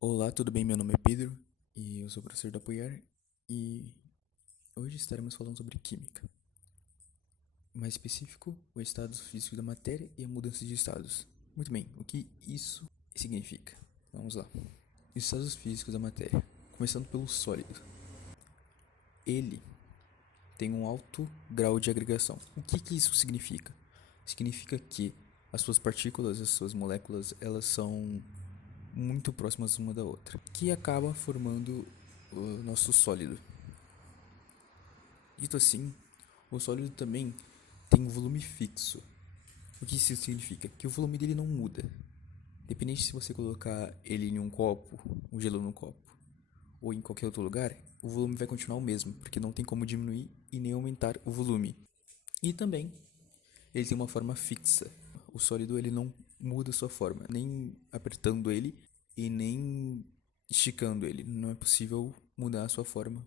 Olá, tudo bem? Meu nome é Pedro e eu sou professor da Apoiar e hoje estaremos falando sobre química. Mais específico, o estado físico da matéria e a mudança de estados. Muito bem, o que isso significa? Vamos lá. Os estados físicos da matéria, começando pelo sólido. Ele tem um alto grau de agregação. O que isso significa? Significa que as suas partículas, as suas moléculas, elas são muito próximas uma da outra, que acaba formando o nosso sólido. Dito assim, o sólido também tem um volume fixo. O que isso significa? Que o volume dele não muda. Independente se você colocar ele em um copo, um gelo no copo, ou em qualquer outro lugar, o volume vai continuar o mesmo, porque não tem como diminuir e nem aumentar o volume. E também, ele tem uma forma fixa. O sólido ele não muda sua forma, nem apertando ele e nem esticando ele. Não é possível mudar a sua forma.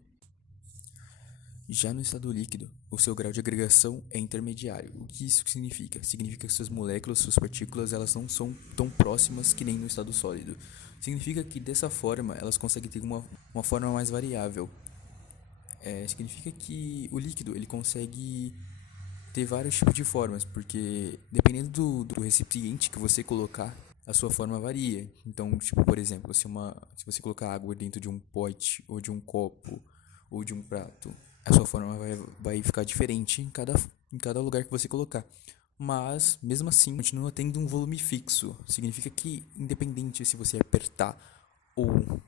Já no estado líquido, o seu grau de agregação é intermediário. O que isso significa? Significa que suas moléculas, suas partículas, elas não são tão próximas que nem no estado sólido. Significa que dessa forma elas conseguem ter uma forma mais variável. Significa que o líquido ele consegue ter vários tipos de formas, porque dependendo do recipiente que você colocar, a sua forma varia. Então, tipo, por exemplo, se você colocar água dentro de um pote, ou de um copo, ou de um prato, a sua forma vai ficar diferente em cada lugar que você colocar. Mas, mesmo assim, continua tendo um volume fixo. Significa que, independente se você apertar ou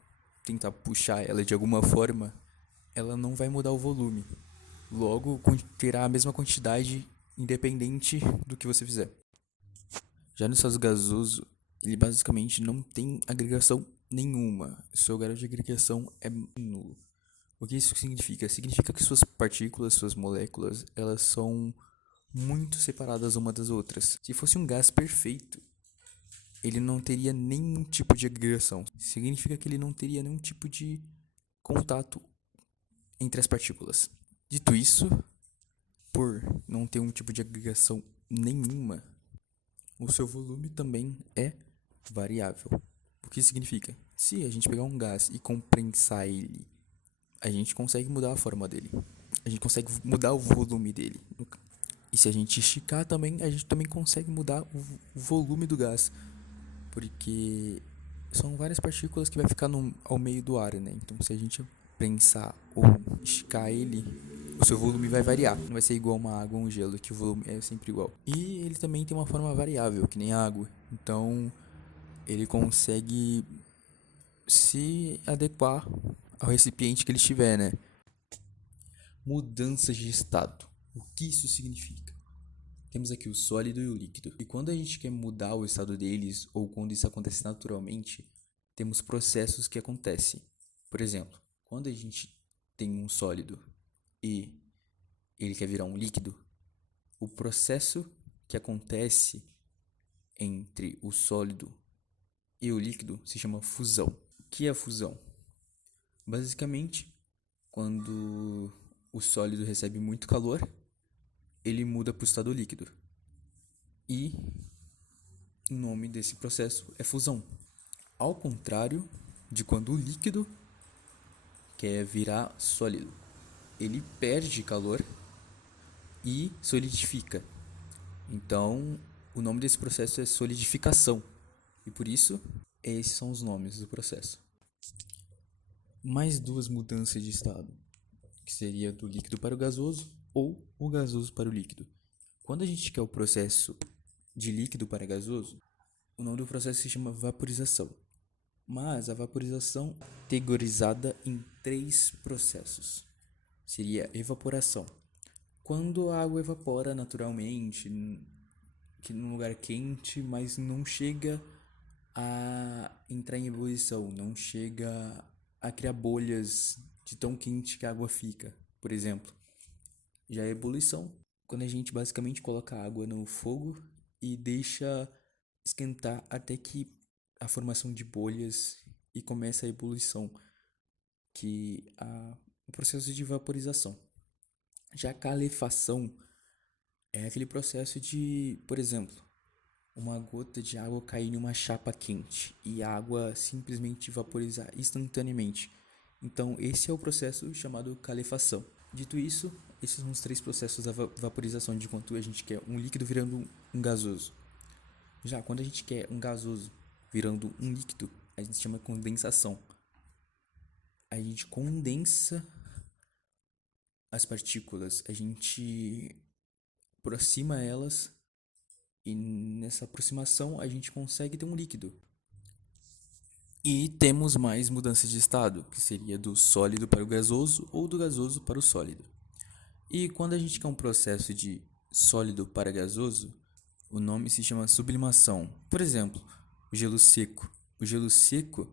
tentar puxar ela de alguma forma, ela não vai mudar o volume. Logo, terá a mesma quantidade independente do que você fizer. Já no estado gasoso, ele basicamente não tem agregação nenhuma. Seu grau de agregação é nulo. O que isso significa? Significa que suas partículas, suas moléculas, elas são muito separadas uma das outras. Se fosse um gás perfeito, ele não teria nenhum tipo de agregação. Significa que ele não teria nenhum tipo de contato entre as partículas. Dito isso, por não ter um tipo de agregação nenhuma, o seu volume também é variável. O que significa? Se a gente pegar um gás e comprensar ele, a gente consegue mudar a forma dele. A gente consegue mudar o volume dele. E se a gente esticar também, a gente também consegue mudar o volume do gás. Porque são várias partículas que vai ficar ao meio do ar, né? Então se a gente prensar ou esticar ele, o seu volume vai variar. Não vai ser igual uma água ou um gelo, que o volume é sempre igual. E ele também tem uma forma variável, que nem a água. Então ele consegue se adequar ao recipiente que ele estiver, né? Mudanças de estado. O que isso significa? Temos aqui o sólido e o líquido. E quando a gente quer mudar o estado deles, ou quando isso acontece naturalmente, temos processos que acontecem. Por exemplo, quando a gente tem um sólido e ele quer virar um líquido, o processo que acontece entre o sólido e o líquido se chama fusão. O que é a fusão? Basicamente, quando o sólido recebe muito calor, ele muda para o estado líquido. E o nome desse processo é fusão. Ao contrário de quando o líquido quer virar sólido, ele perde calor e solidifica. Então, o nome desse processo é solidificação. E por isso, esses são os nomes do processo. Mais duas mudanças de estado, que seria do líquido para o gasoso ou o gasoso para o líquido. Quando a gente quer o processo de líquido para gasoso, o nome do processo se chama vaporização. Mas a vaporização é categorizada em três processos. Seria evaporação. Quando a água evapora naturalmente, que num lugar quente, mas não chega a entrar em ebulição, não chega a criar bolhas de tão quente que a água fica, por exemplo. Já a ebulição, quando a gente basicamente coloca a água no fogo e deixa esquentar até que a formação de bolhas e começa a ebulição, o processo de vaporização. Já a calefação é aquele processo de, por exemplo, uma gota de água cair em uma chapa quente e a água simplesmente vaporizar instantaneamente. Então, esse é o processo chamado calefação. Dito isso, esses são os três processos da vaporização de quanto a gente quer um líquido virando um gasoso. Já quando a gente quer um gasoso virando um líquido, a gente chama condensação. A gente condensa as partículas, a gente aproxima elas e nessa aproximação a gente consegue ter um líquido. E temos mais mudanças de estado, que seria do sólido para o gasoso ou do gasoso para o sólido. E quando a gente quer um processo de sólido para gasoso, o nome se chama sublimação. Por exemplo, o gelo seco. O gelo seco,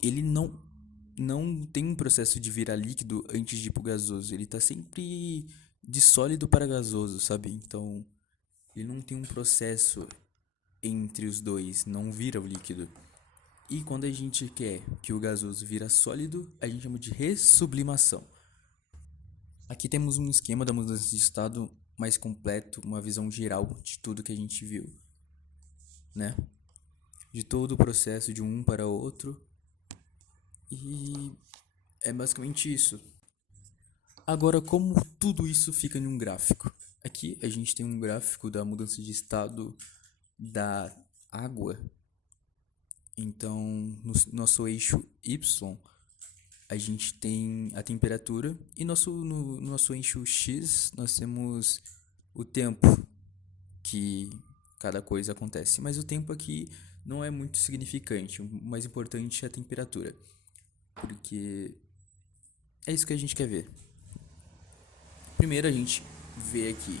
ele não tem um processo de virar líquido antes de ir pro gasoso. Ele está sempre de sólido para gasoso, sabe? Então, ele não tem um processo entre os dois, não vira o líquido. E quando a gente quer que o gasoso vira sólido, a gente chama de ressublimação. Aqui temos um esquema da mudança de estado mais completo, uma visão geral de tudo que a gente viu, né? De todo o processo de um para outro. E é basicamente isso. Agora, como tudo isso fica em um gráfico? Aqui a gente tem um gráfico da mudança de estado da água. Então, no nosso eixo Y, a gente tem a temperatura e no nosso eixo X nós temos o tempo que cada coisa acontece. Mas o tempo aqui não é muito significante. O mais importante é a temperatura, porque é isso que a gente quer ver. Primeiro a gente vê aqui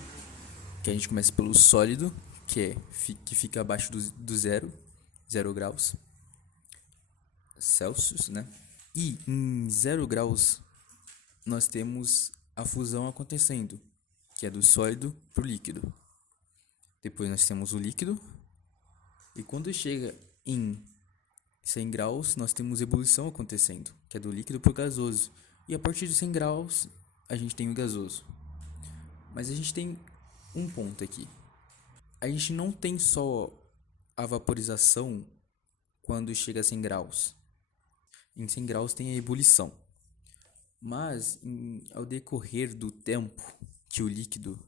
que a gente começa pelo sólido, que fica abaixo do zero graus Celsius, né? E em 0 graus nós temos a fusão acontecendo, que é do sólido para o líquido. Depois nós temos o líquido. E quando chega em 100 graus, nós temos ebulição acontecendo, que é do líquido para o gasoso. E a partir de 100 graus, a gente tem o gasoso. Mas a gente tem um ponto aqui. A gente não tem só a vaporização quando chega a 100 graus. Em 100 graus tem a ebulição. Mas ao decorrer do tempo que o líquido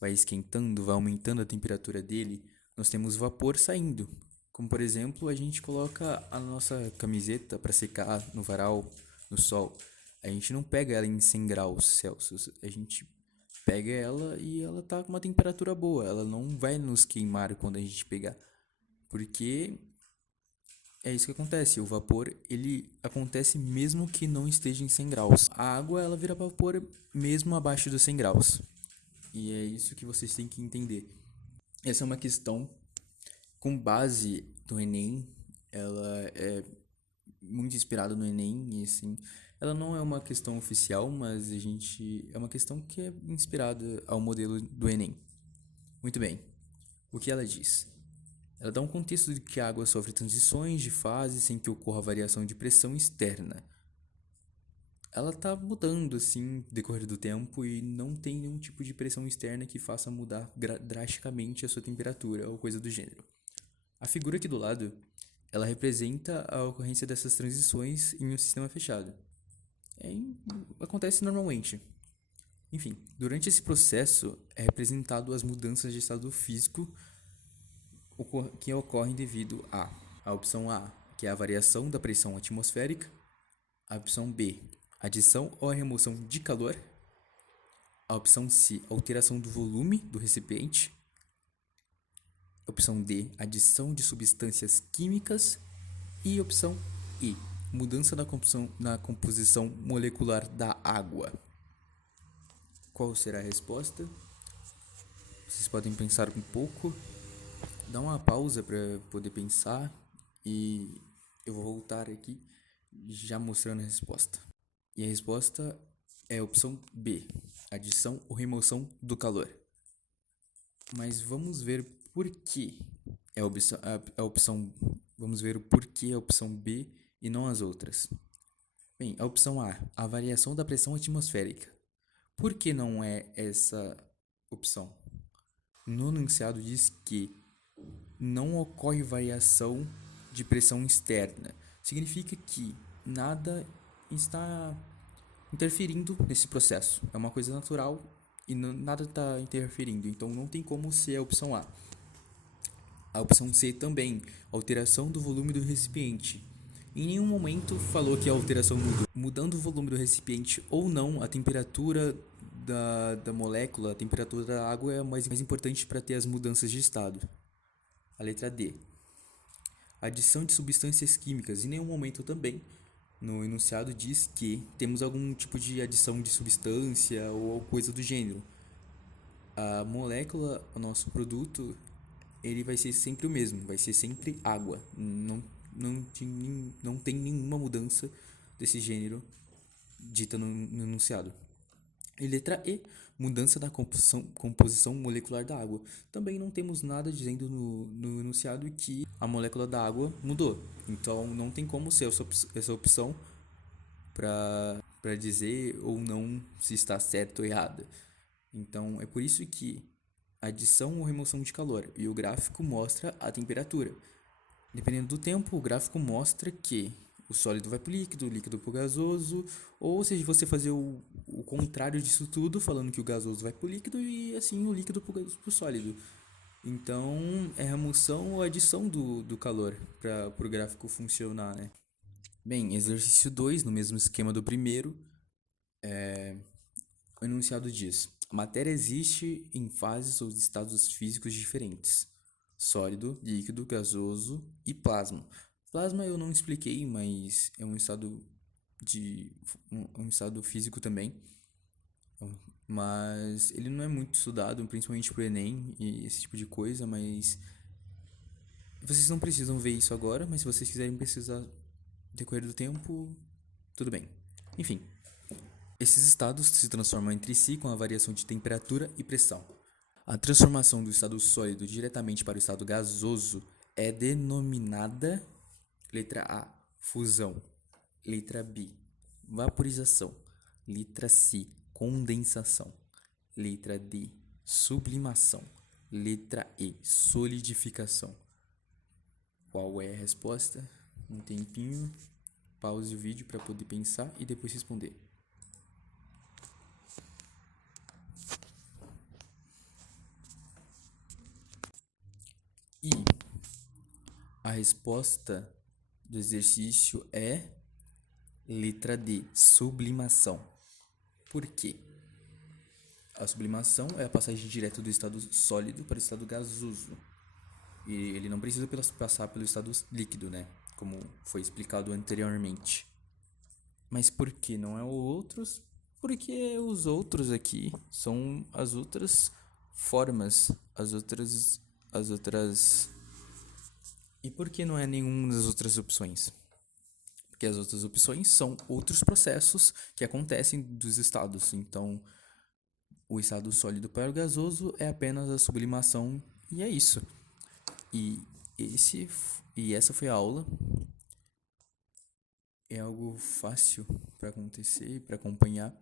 vai esquentando, vai aumentando a temperatura dele, nós temos vapor saindo. Como por exemplo, a gente coloca a nossa camiseta para secar no varal, no sol. A gente não pega ela em 100 graus Celsius, a gente pega ela e ela tá com uma temperatura boa, ela não vai nos queimar quando a gente pegar. Porque é isso que acontece, o vapor ele acontece mesmo que não esteja em 100 graus. A água ela vira vapor mesmo abaixo dos 100 graus. E é isso que vocês têm que entender. Essa é uma questão com base no Enem, ela é muito inspirada no Enem e assim, ela não é uma questão oficial, mas a gente é uma questão que é inspirada ao modelo do Enem. Muito bem. O que ela diz? Ela dá um contexto de que a água sofre transições de fase sem que ocorra variação de pressão externa. Ela está mudando assim no decorrer do tempo e não tem nenhum tipo de pressão externa que faça mudar drasticamente a sua temperatura ou coisa do gênero. A figura aqui do lado, ela representa a ocorrência dessas transições em um sistema fechado. Acontece normalmente. Enfim, durante esse processo é representado as mudanças de estado físico que ocorrem devido a opção A, que é a variação da pressão atmosférica, a opção B, adição ou remoção de calor, a opção C, alteração do volume do recipiente, a opção D, adição de substâncias químicas e a opção E, mudança na composição molecular da água. Qual será a resposta? Vocês podem pensar um pouco, dar uma pausa para poder pensar e eu vou voltar aqui já mostrando a resposta. E a resposta é a opção B, adição ou remoção do calor. Mas vamos ver por que é a opção, vamos ver o porquê a opção B e não as outras. Bem, a opção A, a variação da pressão atmosférica. Por que não é essa opção? No enunciado diz que não ocorre variação de pressão externa. Significa que nada está interferindo nesse processo. É uma coisa natural e nada está interferindo. Então não tem como ser a opção A. A opção C também, alteração do volume do recipiente. Em nenhum momento falou que a alteração mudou. Mudando o volume do recipiente ou não, a temperatura da molécula, a temperatura da água é mais importante para ter as mudanças de estado. A letra D. Adição de substâncias químicas. Em nenhum momento também no enunciado diz que temos algum tipo de adição de substância ou coisa do gênero. A molécula, o nosso produto, ele vai ser sempre o mesmo, vai ser sempre água. Não tem nenhuma mudança desse gênero dita no enunciado. E letra E, mudança da composição molecular da água. Também não temos nada dizendo no enunciado que a molécula da água mudou. Então não tem como ser essa opção para dizer ou não se está certo ou errada. Então é por isso que adição ou remoção de calor e o gráfico mostra a temperatura. Dependendo do tempo, o gráfico mostra que o sólido vai para o líquido para o gasoso, ou seja, você fazer o contrário disso tudo, falando que o gasoso vai para o líquido e assim o líquido para o sólido. Então é remoção ou adição do calor para o gráfico funcionar, né? Bem, exercício 2, no mesmo esquema do primeiro, o enunciado diz: a matéria existe em fases ou estados físicos diferentes: sólido, líquido, gasoso e plasma. Plasma eu não expliquei, mas é um estado um estado físico também. Mas ele não é muito estudado, principalmente pro Enem e esse tipo de coisa, mas vocês não precisam ver isso agora, mas se vocês quiserem precisar decorrer do tempo, tudo bem. Enfim, esses estados se transformam entre si com a variação de temperatura e pressão. A transformação do estado sólido diretamente para o estado gasoso é denominada letra A, fusão, letra B, vaporização, letra C, condensação, letra D, sublimação, letra E, solidificação. Qual é a resposta? Um tempinho, pause o vídeo para poder pensar e depois responder. E a resposta do exercício é letra D, sublimação. Por quê? A sublimação é a passagem direta do estado sólido para o estado gasoso. E ele não precisa passar pelo estado líquido, né? Como foi explicado anteriormente. Mas por que não é os outros? Porque os outros aqui são as outras formas, as outras. E por que não é nenhuma das outras opções? Porque as outras opções são outros processos que acontecem dos estados. Então, o estado sólido para o gasoso é apenas a sublimação e é isso. E essa foi a aula. É algo fácil para acontecer, para acompanhar.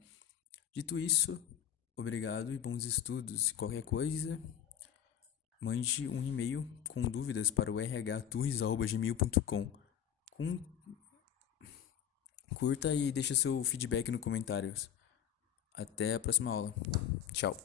Dito isso, obrigado e bons estudos. Qualquer coisa, mande um e-mail com dúvidas para o rhturres@gmail.com. Curta e deixe seu feedback nos comentários. Até a próxima aula. Tchau.